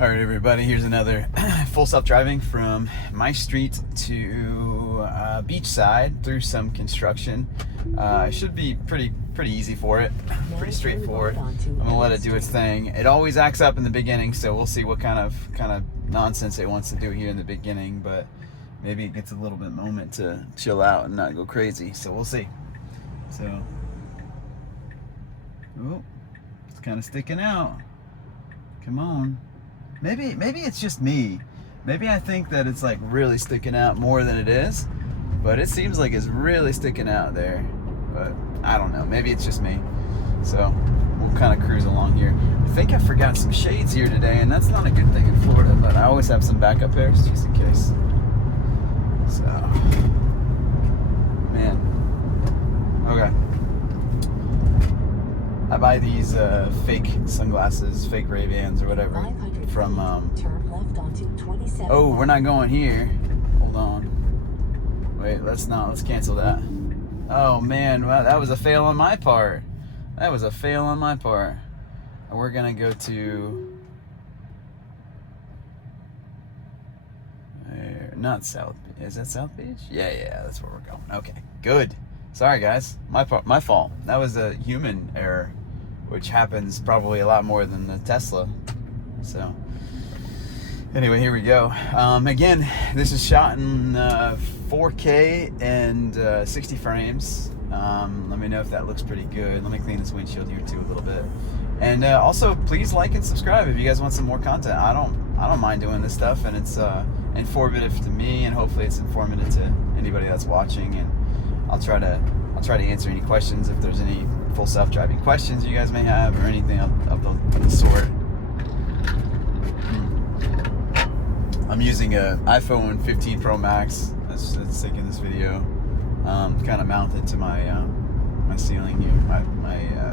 All right, everybody, here's another full self-driving from my street to beachside through some construction. It should be pretty easy for it, pretty straightforward. I'm gonna let it do its thing. It always acts up in the beginning, so we'll see what kind of nonsense it wants to do here in the beginning, but maybe it gets a little bit moment to chill out and not go crazy, so we'll see. So, oh, it's kind of sticking out. Come on. Maybe it's just me. Maybe I think that it's like really sticking out more than it is, but it seems like it's really sticking out there. But I don't know. Maybe it's just me. So we'll kind of cruise along here. I think I forgot some shades here today, and that's not a good thing in Florida, but I always have some backup pairs just in case. So, man. Okay. I buy these fake sunglasses, fake Ray-Bans or whatever from, turn left onto 27. oh, we're not going here. Hold on. Wait, let's cancel that. Oh man, wow, that was a fail on my part. That was a fail on my part. We're gonna go to, not South, is that South Beach? Yeah, that's where we're going. Okay, good. Sorry guys, my fault. That was a human error, which happens probably a lot more than the Tesla. So anyway, here we go. Again, this is shot in 4K and 60 frames. Let me know if that looks pretty good. Let me clean this windshield here too a little bit. And also, please like and subscribe if you guys want some more content. I don't mind doing this stuff, and it's informative to me, and hopefully it's informative to anybody that's watching. And I'll try to answer any questions if there's any full self-driving questions you guys may have or anything of the sort. I'm using a iPhone 15 Pro Max that's taking this video, kind of mounted to my my ceiling here, my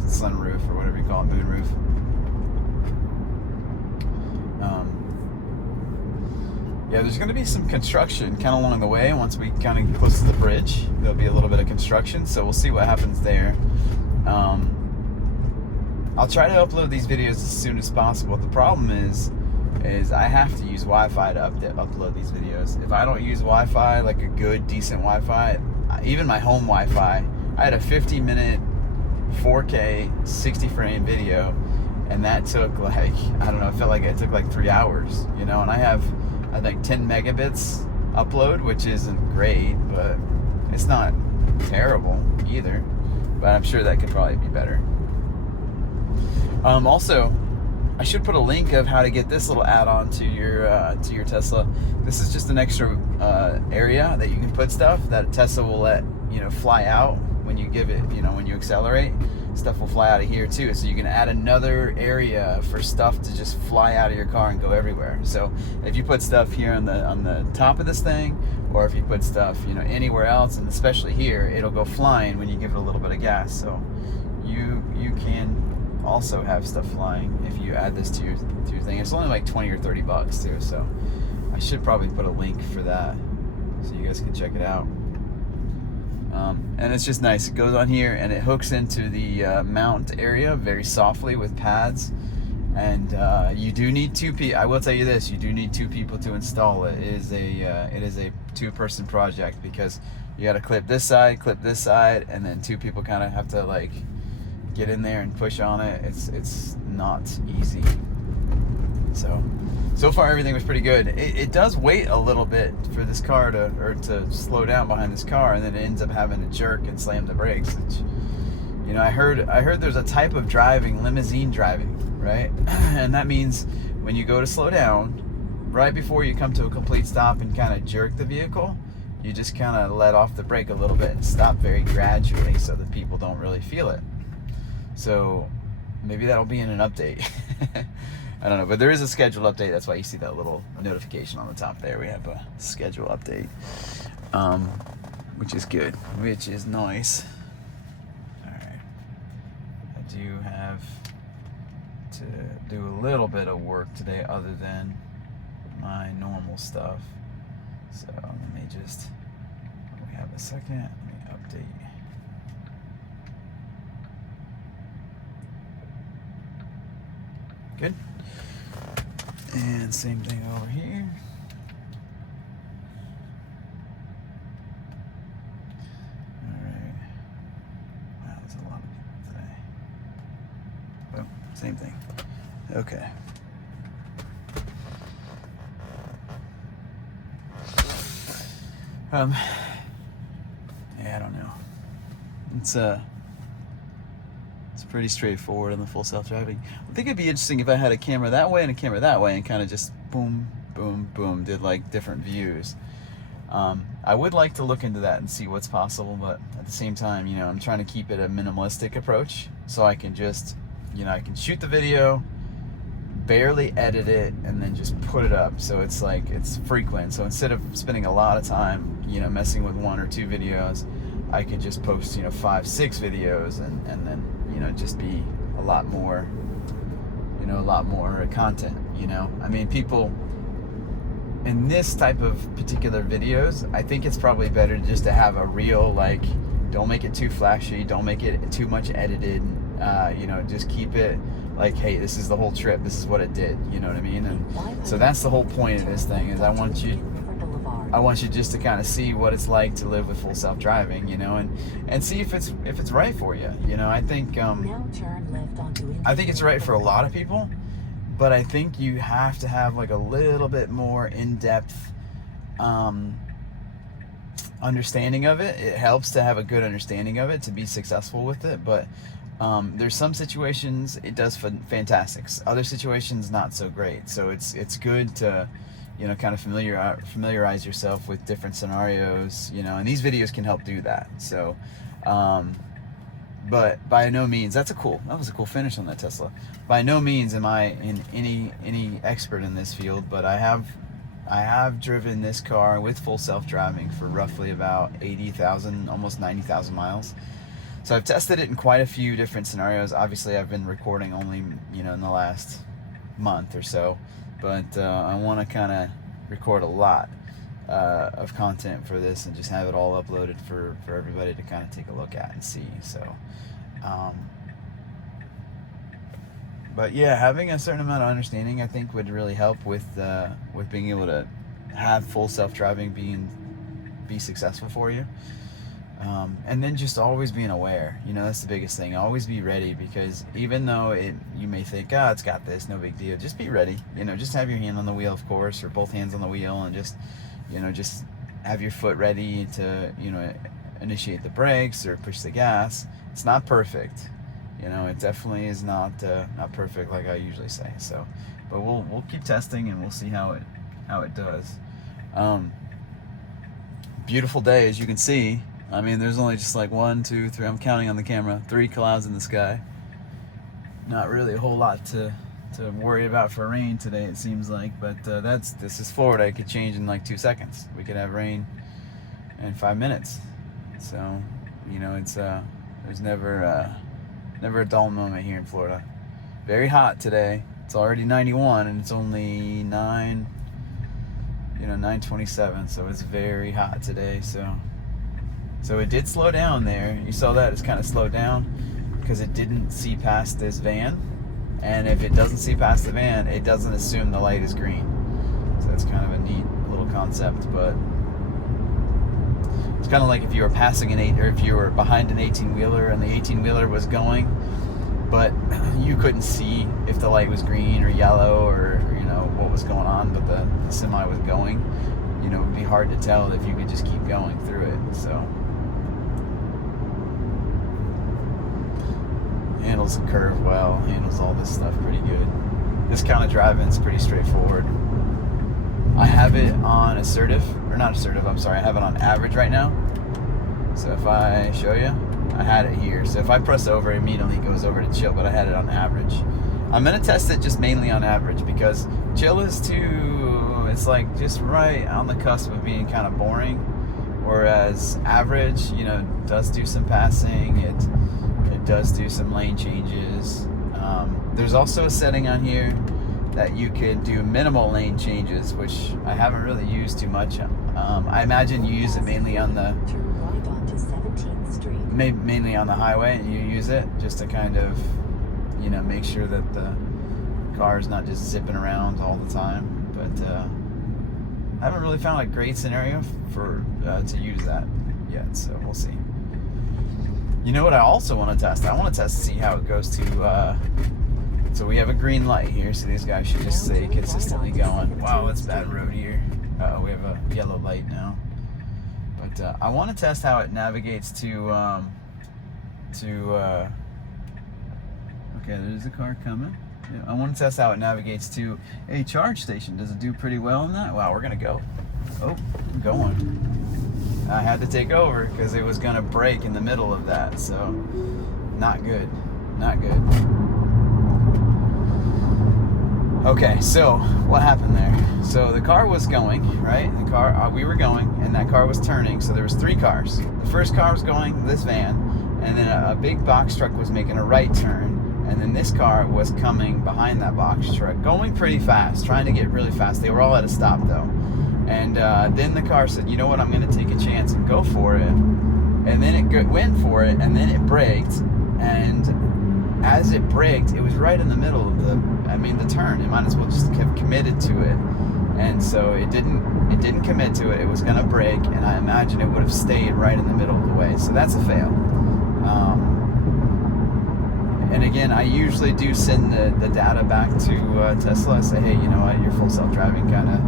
sunroof or whatever you call it, moonroof. Yeah, there's going to be some construction kind of along the way. Once we kind of get close to the bridge, there'll be a little bit of construction, so we'll see what happens there. I'll try to upload these videos as soon as possible. The problem is I have to use Wi-Fi to upload these videos. If I don't use Wi-Fi, like a good, decent Wi-Fi, even my home Wi-Fi, I had a 50-minute 4K 60 frame video, and that took like, I don't know, it felt like it took like 3 hours, you know, and I think 10 megabits upload, which isn't great, but it's not terrible either, but I'm sure that could probably be better. Also, I should put a link of how to get this little add-on to your Tesla. This is just an extra area that you can put stuff that Tesla will let fly out when you give it, when you accelerate. Stuff will fly out of here too, so you can add another area for stuff to just fly out of your car and go everywhere. So if you put stuff here on the top of this thing, or if you put stuff anywhere else, and especially here, it'll go flying when you give it a little bit of gas. So you can also have stuff flying if you add this to your thing. It's only like 20 or 30 bucks too, so I should probably put a link for that so you guys can check it out. And it's just nice. It goes on here and it hooks into the mount area very softly with pads. And you do need two people. I will tell you this: you do need two people to install it. It is a two-person project, because you got to clip this side, and then two people kind of have to like get in there and push on it. It's not easy. So far everything was pretty good. It does wait a little bit for this car to slow down behind this car, and then it ends up having to jerk and slam the brakes. Which, I heard there's a type of driving, limousine driving, right? And that means when you go to slow down, right before you come to a complete stop and kind of jerk the vehicle, you just kind of let off the brake a little bit and stop very gradually so that people don't really feel it. So maybe that'll be in an update. I don't know, but there is a schedule update. That's why you see that little notification on the top there. We have a schedule update, which is good, which is nice. All right, I do have to do a little bit of work today other than my normal stuff. So let me have a second. Let me update. Good. And same thing over here. Alright. Wow, there's a lot of people today. Well, same thing. Okay. Yeah, I don't know. It's pretty straightforward on the full self-driving. I think it'd be interesting if I had a camera that way and a camera that way and kind of just boom, boom, boom, did like different views. I would like to look into that and see what's possible, but at the same time, you know, I'm trying to keep it a minimalistic approach so I can just, you know, I can shoot the video, barely edit it, and then just put it up so it's like it's frequent. So instead of spending a lot of time, you know, messing with 1 or 2 videos, I could just post, you know, 5, 6 videos and then, you know, just be a lot more, you know, a lot more content, you know. I mean, people in this type of particular videos, I think it's probably better just to have a real, like, don't make it too flashy, don't make it too much edited, you know, just keep it like, hey, this is the whole trip, this is what it did, you know what I mean? And so that's the whole point of this thing, is I want you just to kind of see what it's like to live with full self-driving, you know, and see if it's right for you. You know, I think it's right for a lot of people, but I think you have to have like a little bit more in-depth understanding of it. It helps to have a good understanding of it to be successful with it, but there's some situations it does fantastic. Other situations not so great. So it's good to, you know, kind of familiarize yourself with different scenarios, you know, and these videos can help do that. So, but by no means, that was a cool finish on that Tesla. By no means am I any expert in this field, but I have driven this car with full self-driving for roughly about 80,000, almost 90,000 miles. So I've tested it in quite a few different scenarios. Obviously, I've been recording only, you know, in the last month or so, but I want to kind of record a lot of content for this and just have it all uploaded for everybody to kind of take a look at and see. So, but yeah, having a certain amount of understanding, I think, would really help with being able to have full self-driving be successful for you. And then just always being aware, you know, that's the biggest thing. Always be ready, because even though you may think, oh, it's got this, no big deal, just be ready. You know, just have your hand on the wheel, of course, or both hands on the wheel, and just, you know, just have your foot ready to, you know, initiate the brakes or push the gas. It's not perfect, you know, it definitely is not perfect like I usually say. So, but we'll keep testing and we'll see how it does. Beautiful day, as you can see. I mean, there's only just like 1, 2, 3, I'm counting on the camera, 3 clouds in the sky. Not really a whole lot to worry about for rain today, it seems like, but this is Florida. It could change in like 2 seconds. We could have rain in 5 minutes. So, you know, it's there's never a dull moment here in Florida. Very hot today. It's already 91 and it's only 9:27, so it's very hot today. So it did slow down there. You saw that, it's kind of slowed down because it didn't see past this van. And if it doesn't see past the van, it doesn't assume the light is green. So that's kind of a neat little concept, but it's kind of like if you were passing or if you were behind an 18-wheeler and the 18-wheeler was going, but you couldn't see if the light was green or yellow or you know, what was going on, but the semi was going. You know, it would be hard to tell if you could just keep going through it, so. Handles the curve well, handles all this stuff pretty good. This kind of driving is pretty straightforward. I have it on assertive, or not assertive, I'm sorry, I have it on average right now. So if I show you, I had it here. So if I press over, it immediately goes over to chill, but I had it on average. I'm gonna test it just mainly on average because chill is it's like just right on the cusp of being kind of boring. Whereas average, you know, does do some passing, it does do some lane changes. There's also a setting on here that you could do minimal lane changes, which I haven't really used too much. I imagine you use it mainly on the mainly on the highway. You use it just to kind of, you know, make sure that cars not just zipping around all the time. But I haven't really found a great scenario for to use that yet, so we'll see. You know what I also want to test? I want to test to see how it goes to, so we have a green light here, so these guys should just stay consistently going. Wow, that's bad road here. We have a yellow light now. But I want to test how it navigates to okay, there's a car coming. Yeah, I want to test how it navigates to a charge station. Does it do pretty well in that? Wow, we're gonna go. Oh, I'm going. I had to take over because it was gonna break in the middle of that, so not good, not good. Okay, so what happened there? So the car was going, right? The car, we were going, and that car was turning. So there was 3 cars. The first car was going, this van, and then a big box truck was making a right turn. And then this car was coming behind that box truck, going pretty fast, trying to get really fast. They were all at a stop though. And then the car said, you know what, I'm going to take a chance and go for it. And then it went for it, and then it braked. And as it braked, it was right in the middle of the turn. It might as well just have committed to it. And so it didn't commit to it. It was going to brake, and I imagine it would have stayed right in the middle of the way. So that's a fail. And again, I usually do send the data back to Tesla. I say, hey, you know what, your full self-driving kind of,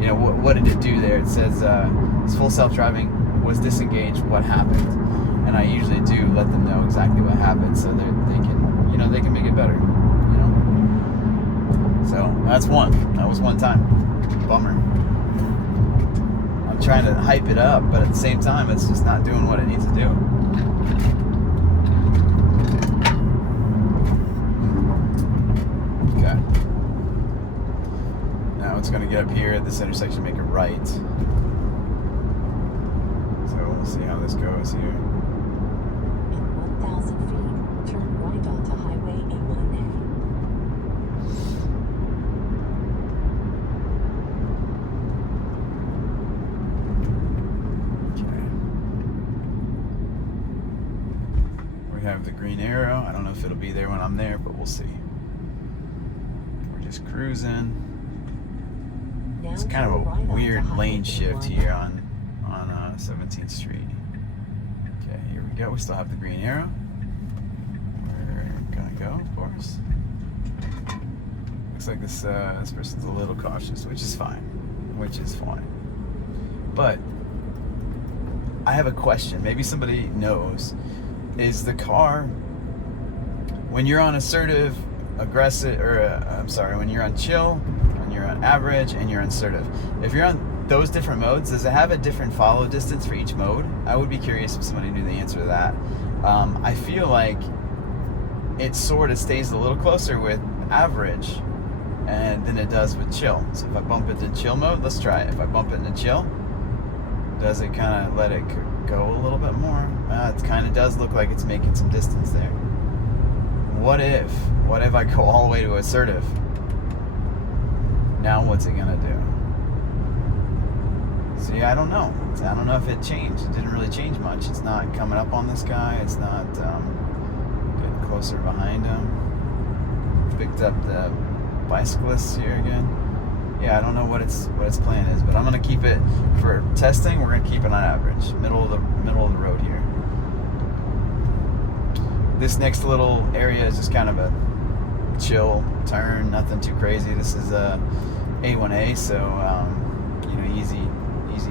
you know, what did it do there? It says this full self-driving was disengaged. What happened? And I usually do let them know exactly what happened, so they can, you know, they can make it better. You know. So that's one. That was one time. Bummer. I'm trying to hype it up, but at the same time, it's just not doing what it needs to do. It's going to get up here at this intersection, make a right. So we'll see how this goes here. In 1,000 feet, turn right onto Highway A1A. Okay. We have the green arrow. I don't know if it'll be there when I'm there, but we'll see. We're just cruising. It's kind of a weird lane shift here on 17th Street. Okay, here we go. We still have the green arrow. We're gonna go, of course. Looks like this person's a little cautious, which is fine. But I have a question. Maybe somebody knows. Is the car, when you're on assertive, aggressive, or when you're on chill, when you're on average, and you're on assertive, if you're on those different modes, does it have a different follow distance for each mode? I would be curious if somebody knew the answer to that. I feel like it sort of stays a little closer with average than it does with chill. So if I bump it to chill mode, let's try it. If I bump it into chill, does it kind of let it go a little bit more? It kind of does look like it's making some distance there. What if I go all the way to assertive? Now what's it gonna do? See, I don't know. I don't know if it changed. It didn't really change much. It's not coming up on this guy. It's not getting closer behind him. Picked up the bicyclists here again. Yeah, I don't know what its plan is, but I'm gonna keep it for testing. We're gonna keep it on average, middle of the road here. This next little area is just kind of a chill turn, nothing too crazy. This is A1A, so easy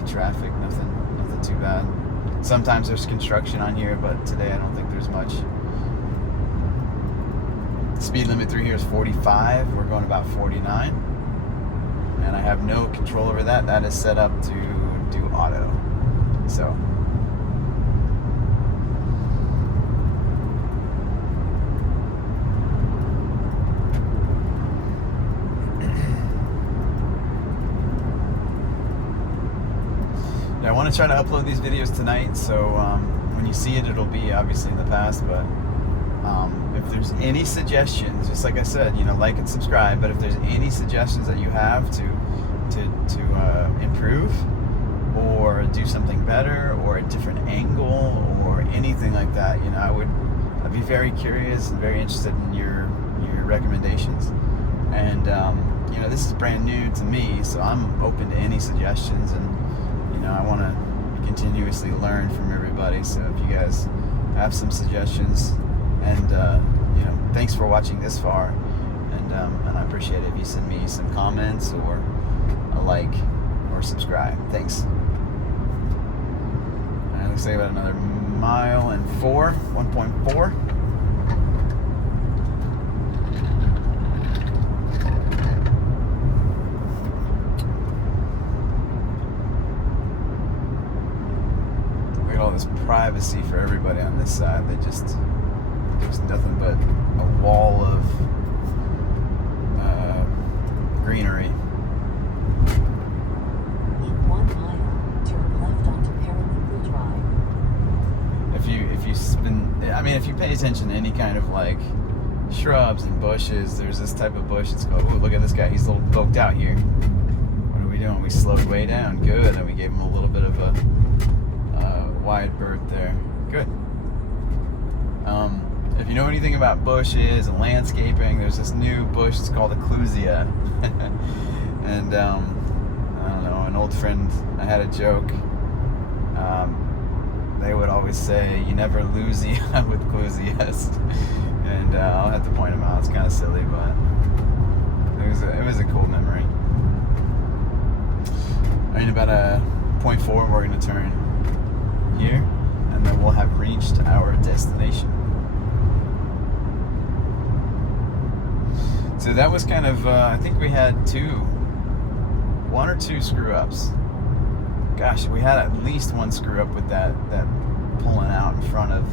traffic, nothing too bad. Sometimes there's construction on here, but today I don't think there's much. The speed limit through here is 45. We're going about 49, and I have no control over that. That is set up to do auto. So I want to try to upload these videos tonight, so when you see it, it'll be obviously in the past, but if there's any suggestions, just like I said, like and subscribe, but if there's any suggestions that you have to improve or do something better or a different angle or anything like that, I'd be very curious and very interested in your recommendations. And you know, this is brand new to me, so I'm open to any suggestions, and you know, I want to continuously learn from everybody. So if you guys have some suggestions, and you know, thanks for watching this far, and I appreciate it if you send me some comments or a like or subscribe. Thanks. And looks like about another 1.4 miles, 1.4. All this privacy for everybody on this side. There's nothing but a wall of greenery. In 1 mile, turn left onto Periwinkle Drive. If you pay attention to any kind of like shrubs and bushes, there's this type of bush that's going, oh, look at this guy, he's a little poked out here. What are we doing? We slowed way down. Good. And we gave him a little bit of a wide berth there. Good. If you know anything about bushes and landscaping, there's this new bush. It's called a clusia. And I don't know. An old friend, I had a joke. They would always say, "You never lose with clusias," and I'll have to point them out. It's kind of silly, but it was a cool memory. In about a 0.4, we're going to turn here, and then we'll have reached our destination. So that was kind of, I think we had one or two screw ups. Gosh, we had at least one screw up with that pulling out in front of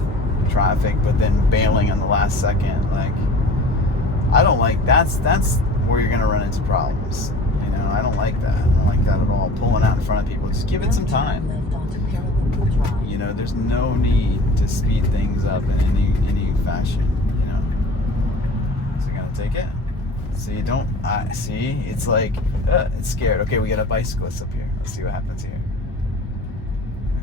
traffic, but then bailing on the last second. Like, I don't like, that's where you're gonna run into problems. You know, I don't like that. I don't like that at all. Pulling out in front of people. Just give it some time. You know, there's no need to speed things up in any fashion, you know. So you gotta take it. So you don't, see, it's like, it's scared. Okay, we got a bicyclist up here. Let's see what happens here.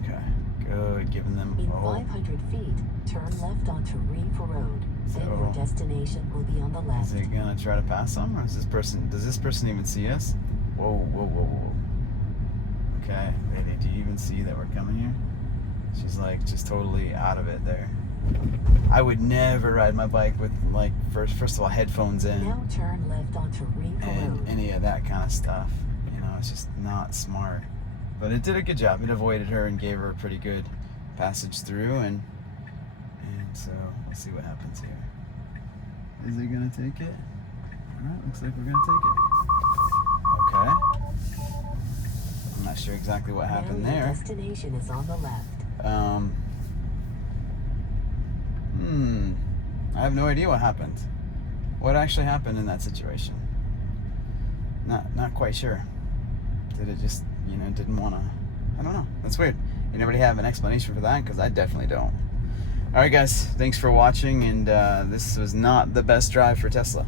Okay, good, giving them, In 500 feet, turn left onto Reef Road. Then your destination will be on the left. Is he gonna try to pass them, or does this person even see us? Whoa, whoa, whoa, whoa. Okay, lady, do you even see that we're coming here? She's like just totally out of it there. I would never ride my bike with like first of all headphones in. Now turn left onto Reef And Road. any of that kind of stuff. You know, it's just not smart. But it did a good job. It avoided her and gave her a pretty good passage through, and so let's see what happens here. Is he gonna take it? Alright, looks like we're gonna take it. Okay. I'm not sure exactly what happened Now your there. destination is on the left. I have no idea what happened. What actually happened in that situation? Not quite sure. Did it just, you know, didn't want to? I don't know. That's weird. Anybody have an explanation for that? Because I definitely don't. All right, guys. Thanks for watching, and this was not the best drive for Tesla.